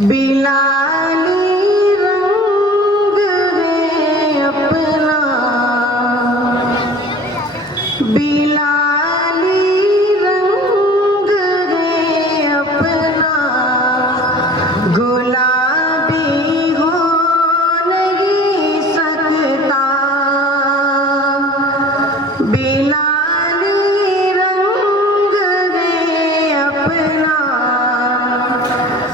Bilali रंग है अपना, बिलाली रंग है अपना, गुलाबी हो नहीं सकता। बिलाली रंग है अपना,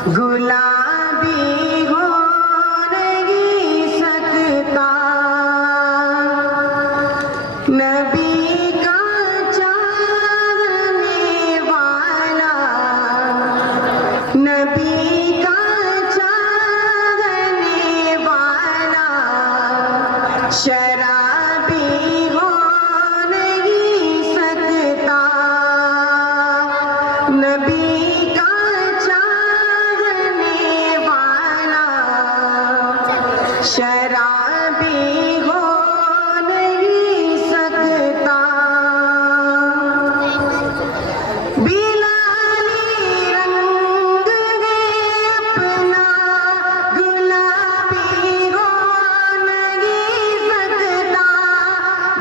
गुलाबी हो नहीं सकता। नबी का चाहने वाला, नबी का चाहने वाला, शराबी हो नहीं सकता। नबी का शराबी हो नहीं सकता। बिलाली रंग है अपना, गुलाबी हो नहीं सकता।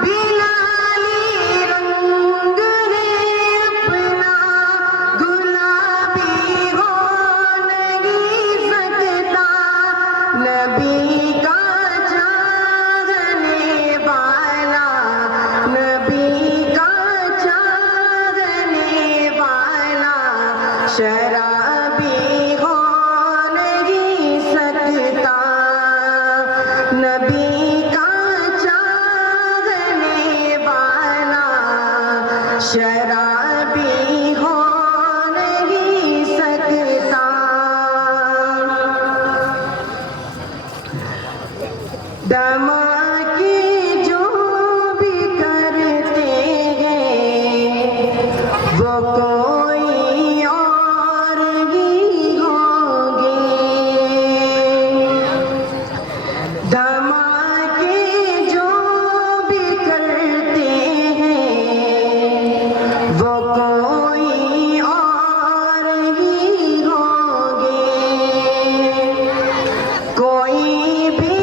बिलाली रंग है अपना, गुलाबी हो नहीं सकता। नबी का चाहने वाला, नबी का चाहने वाला, शराबी हो नहीं सकता। नबी का चाहने वाला, शराबी हो नहीं सकता। धमाके जो भी करते हैं वो कोई और ही होंगे। धमाके जो भी करते हैं वो कोई और ही होंगे। कोई भी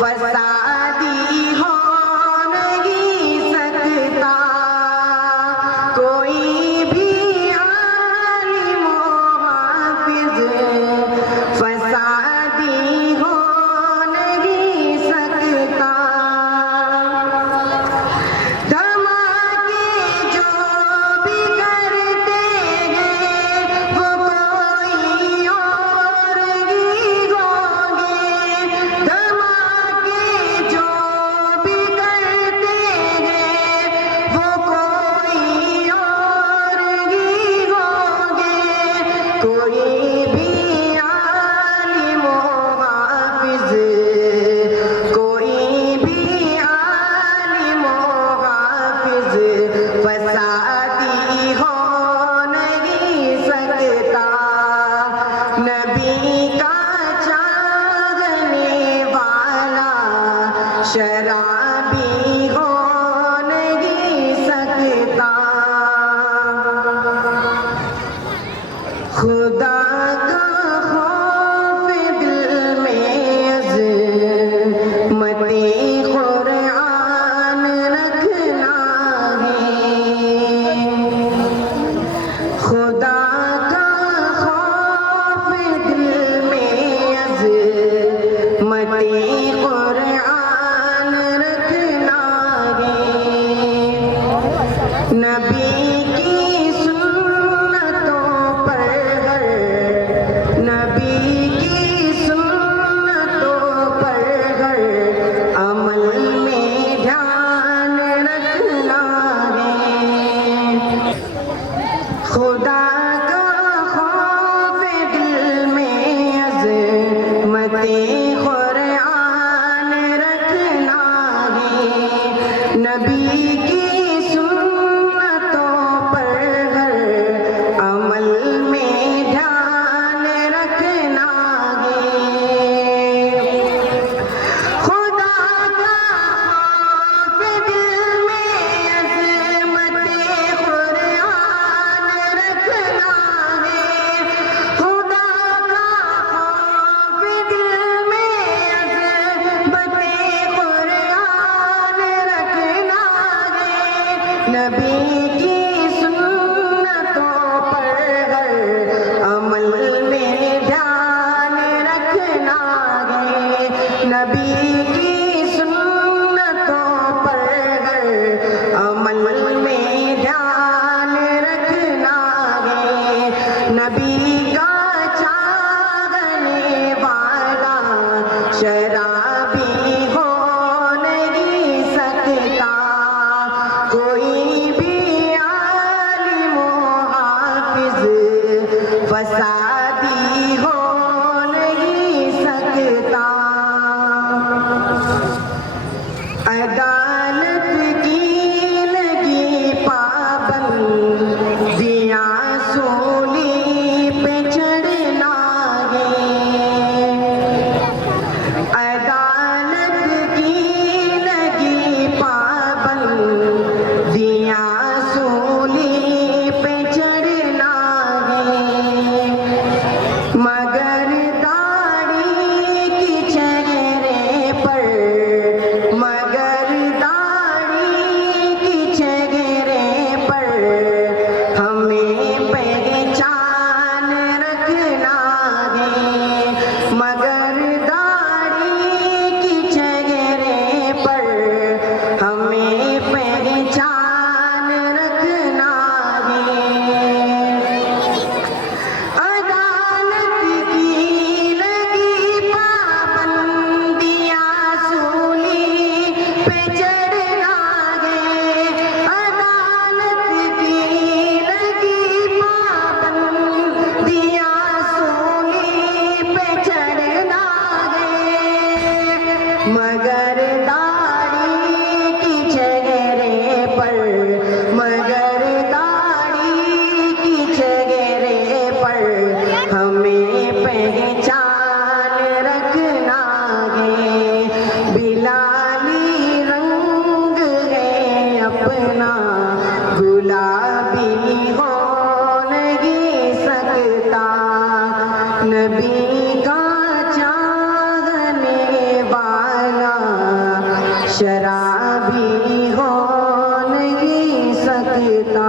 फसादी हो नहीं सकता। कोई भी आलिम हाफिज फसादी हो नहीं सकता। धमाके जो भी करते हैं वो कोई और ही होंगे। धमाके जो भी करते हैं वो कोई और ही होंगे। कोई भी आलिम हाफिज, कोई भी आलिम हाफिज फसादी हो नहीं सकता। नबी का चाहने वाला, शराबी हो नहीं सकता। खुदा का खौफ दिल में अज़मते कुरान रखना है। खुदा का खौफ दिल में अज़मते कुरान रखना है। नबी की सुन्नतों पर हर, नबी की सुन्नतों पर हर अमल में ध्यान रखना है। खुदा का खौफ दिल में अज़मते कुरान रखना है। नबी की सुन्नतों पर नबी की सुन्नतों पर हर अमल में ध्यान रखना है। नबी की सुन्नतों पर हर अमल में ध्यान रखना है। नबी का चाहने वाला शराबी हो नहीं सकता। कोई भी आलिम हाफिज फसादी हो नहीं सकता। अदालत की लगी पाबंदियां सूली पे चढ़ना है। अदालत की लगी पाबंदियां सूली पे चढ़ना है। मगर दाढ़ी की चेहरे पर, मगर दाढ़ी की चेहरे पर हमें पहचान रखना है। मगर दाढ़ी की चेहरे पर हमें पहचान रखना है। अदालत की लगी पाबंदियां सूली पे चढ़ना है। अदालत की लगी पाबंदियां सूली पे चढ़ना है। मगर दाढ़ी की चेहरे पर, मगर दाढ़ी की चेहरे पर हमें पहचान रखना है। बिलाली रंग है अपना, गुलाबी हो नहीं सकता। नबी का चाहने वाला शराबी हो नहीं सकता।